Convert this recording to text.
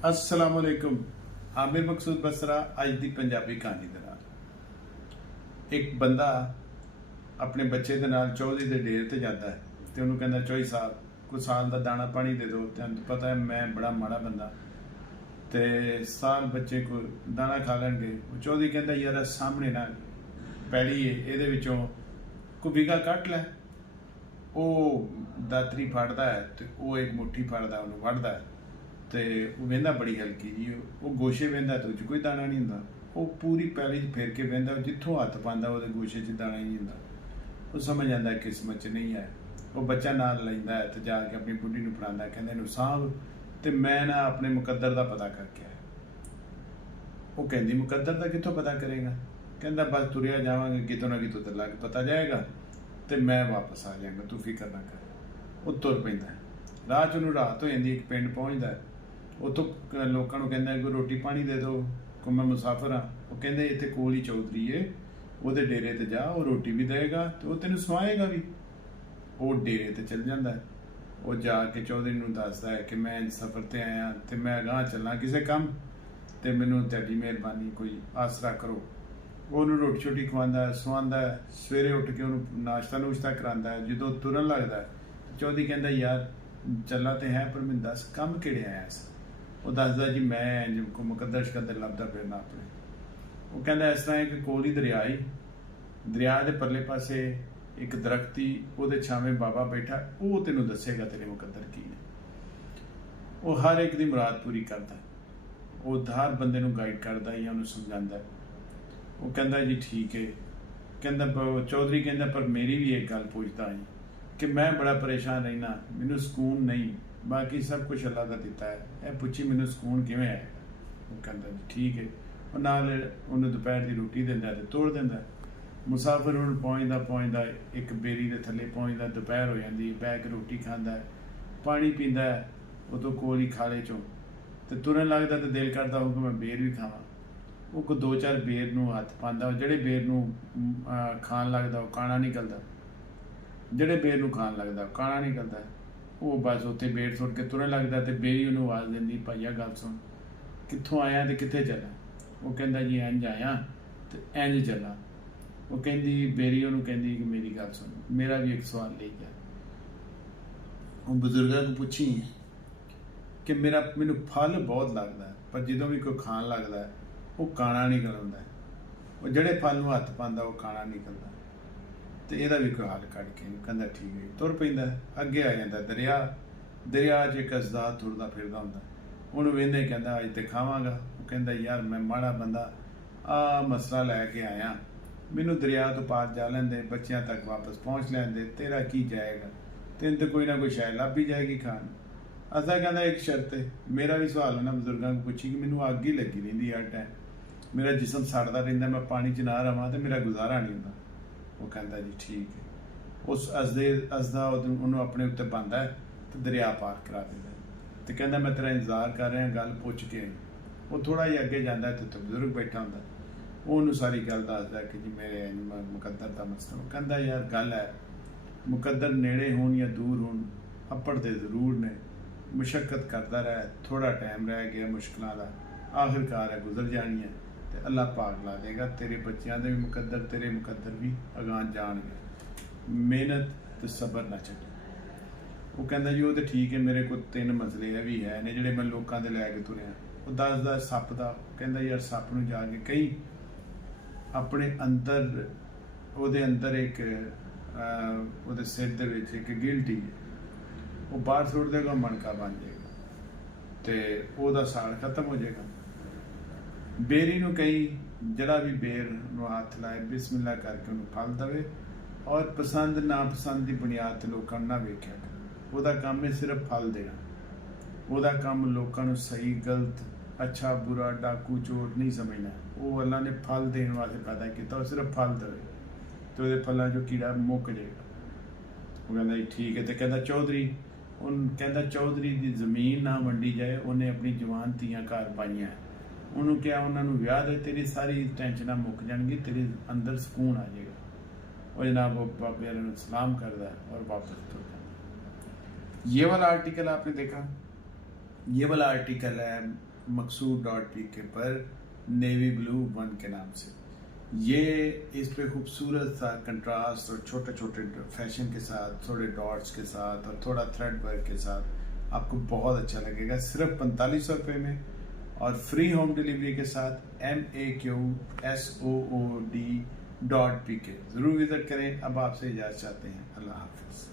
अस्सलाम वालेकुम। आमिर मकसूद बसरा अज की पंजाबी कहानी दे नाल एक बंदा अपने बच्चे दे नाल चौधरी दे डेरे ते जाता है ते उन्होंने कहता चौधरी साहब कुछ साल का दाना पानी दे दो। तुहानू पता है मैं बड़ा माड़ा बंदा ते साल बच्चे को दाना खा लैणगे। चौधरी कहता यार सामने ना पैली है इहदे विचों कोई बीघा कट लै। वो दातरी फड़दा है ते वो एक मुट्ठी फड़दा उन्होंने वढ़दा है तो वो वहदा बड़ी हल्की जी। वो गोशे वहदा तो कोई दाना नहीं होंदा। वो पूरी पैली च फेर के वहदा जिथों हत्थ पांदा वो गोशे च दाना ही नहीं होंदा। वो समझ आंदा किस्मत च नहीं है। वो बच्चा नाल लैंदा है तो जाके अपनी बुढ़ी नूं फड़ांदा कहंदा इहनूं साहब ते मैं ना अपने मुकद्दर दा पता करके आया। वो कहंदी मुकद्दर दा कित्थों पता करेगा? कहंदा बस तुरिया जावांगे कितों ना कितों ते लग पता जाएगा ते मैं वापस आ जाएगा तू फिकर ना कर। वो तुर पैंदा राह च उहनूं रात हो जांदी। एक पिंड पहुंचदा है उतों लोगों को कहना कोई रोटी पानी दे दो को मैं मुसाफिर हाँ। वो कहते इतने कोल ही चौधरी है वो डेरे ते जा वो रोटी भी देगा तो वो तेन सुआएगा भी। वो डेरे ते चल जाता है। वो जाके चौधरी नूं दसदा है कि मैं सफर ते आया तो मैं अगां चलना किसी काम तो मैनू तेरी मेहरबानी कोई आसरा करो। वो रोटी छोटी खवांदा सुआंदा है। सवेरे उठ के उन्होंने नाश्ता नूश्ता करांदा है। जो तुरन लगता है चौधरी कहता यार चला तो है पर मैं दस कम किहड़े आया सा। वो दसदा जी मैं को मुकद्दर शकद्दर लभदा फिरना अपने। वो कहता इस तरह कि कोल ही दरिया ही दरिया के परले पासे एक दरख्ती वो छावे बाबा बैठा वो तेनों दसेगा तेरे मुकद्दर की ने। वो हर एक दी मुराद पूरी करता। वो हर बंदे नूं गाइड करता या उन्होंने समझाता। वो कहता जी ठीक है। कहता चौधरी कहता पर मेरी भी एक गल पूछता है कि मैं बड़ा परेशान रहना मैनू सुकून नहीं बाकी सब कुछ अल्लाह का दिता है यह पुछी मैनू सुकून किवें आएगा। वो कहता जी ठीक है। और नाल उन्हें दोपहर की रोटी देंदा ते तोड़ देंदा। मुसाफिर हुण पहुंचदा पहुंचदा एक बेरी के थले पहुंचदा दोपहर हो जाती बह के रोटी खाता है पानी पींदा है उतों कोल ही खाले चों तो तुरन लगता तो दिल करता हो कि मैं बेर भी खावां। वो को दो चार बेर नूं हत्थ पांदा जिहड़े बेर नूं खाण लगदा वो काणा निकलदा जिहड़े बेर नूं खाण लगदा काणा निकलदा। वो बस उत्थे बेर सुट के तुरन लगता तो बेरी उन्होंने आवाज़ देंदी भाईया गल सुन कित्थों आया तो कित्थे चला। वो कहता जी इंज आया तो इंज चला। वो कहती बेरी उन्होंने कहती कि मेरी गल सुन मेरा भी एक सवाल ले गया। वो बजुर्गों को पूछी कि मेरा मैनू फल बहुत लगता है पर जो भी कोई खान लगता है वो काणा निकल आउंदा है। वो जिहड़े फल नूं हत्थ पांदा वो काणा निकलदा तो यदा भी कोई हल कढ़ के कहता ठीक है तुर पैंदा। अगे आ जाता दरिया दरिया च एक असदा तुरदा फिरदा हुंदा। उन्होंने वेंदे कहता अज तो खावांगा। वो कहता यार मैं माड़ा बंदा आ मसला लैके आया मैनू दरिया तो पार जा लेंदे बच्चों तक वापस पहुँच लेंदे तेरा की जाएगा तेन तो कोई ना कोई शायद लभ ही जाएगी खान। असा कहता एक शर्त है मेरा भी सवाल है ना बजुर्गों को पूछी कि मैनू अग ही लगी रही हर टाइम मेरा जिसम सड़ता रहा मैं पानी च ना रवां तो मेरा गुजारा नहीं होंदा। वो कहता जी ठीक है। उस असदा उन्होंने अपने उत्ते पांदा है तो दरिया पार करा देता तो कहता मैं तेरा इंतजार कर रहा गल पुछ के आई। वो थोड़ा ही अगे जाता है तो बजुर्ग बैठा होंदा उन्होंने सारी गल दसदा कि जी मेरे मुकद्दर का मसला। कहता यार गल है मुकद्दर नेड़े होन या दूर होन अपड़ दे जरूर ने मुशक्कत करता रहा थोड़ा टाइम रह गया मुश्किलों का आखिरकार है गुजर जानी है तो अल्लाह पाक ला देगा तेरे बच्चों के भी मुकद्दर तेरे मुकद्दर भी अगां जाणगे मेहनत तो सबर ना छड्ड। वो कहता जी वो तो ठीक है मेरे को 3 मसले भी है ने जिहड़े मैं लोगों के लैके तुरिया। वो दसदा सप का कहता यार सप नूं जाके कई अपने अंदर ਉਹਦੇ अंदर एक ਉਹਦੇ सिर ਦੇ ਵਿੱਚ एक गिल्टी है वो बाहर सुट देगा मणका बन जाएगा तो ਉਹਦਾ साल खत्म हो जाएगा। बेरी नूं कई जड़ा भी बेर नूं हथ लाए बिस्मिल्ला करके उन्होंने फल दवे और पसंद नापसंद की बुनियाद ते लोगों ना वेख्या कर। ਉਹਦਾ काम है सिर्फ फल देना। ਉਹਦਾ काम लोगों नूं सही गलत अच्छा बुरा डाकू चोर नहीं समझना। वो अल्लाह ने फल देने वास्ते पैदा किया सिर्फ फल दे तो वो फलों जो कीड़ा मुक जाएगा। वो कहता जी ठीक है। तो कहता चौधरी उन कहता चौधरी की जमीन ना वंडी जाए उन्हें अपनी जवान तियां घर पाइया उन्होंने क्या उन्होंने ब्याह दे तेरी सारी टेंशन मुक जाएगी तेरे अंदर सुकून आ जाएगा। और जनाब वो बाबे सलाम करता है और वापस तुर जाता। ये वाला आर्टिकल आपने देखा। ये वाला आर्टिकल है maqsood.pk पर नेवी ब्लू 1 के नाम से। ये इस पे खूबसूरत सा कंट्रास्ट और छोटे छोटे फैशन के साथ, थोड़े डॉट्स के साथ और थोड़ा थ्रेड वर्क के साथ आपको बहुत अच्छा लगेगा, सिर्फ 4500 रुपये में और फ्री होम डिलीवरी के साथ। MAQSOOD.pk ज़रूर विजिट करें। अब आपसे इजाज़त चाहते हैं। अल्लाह हाफ़िज़।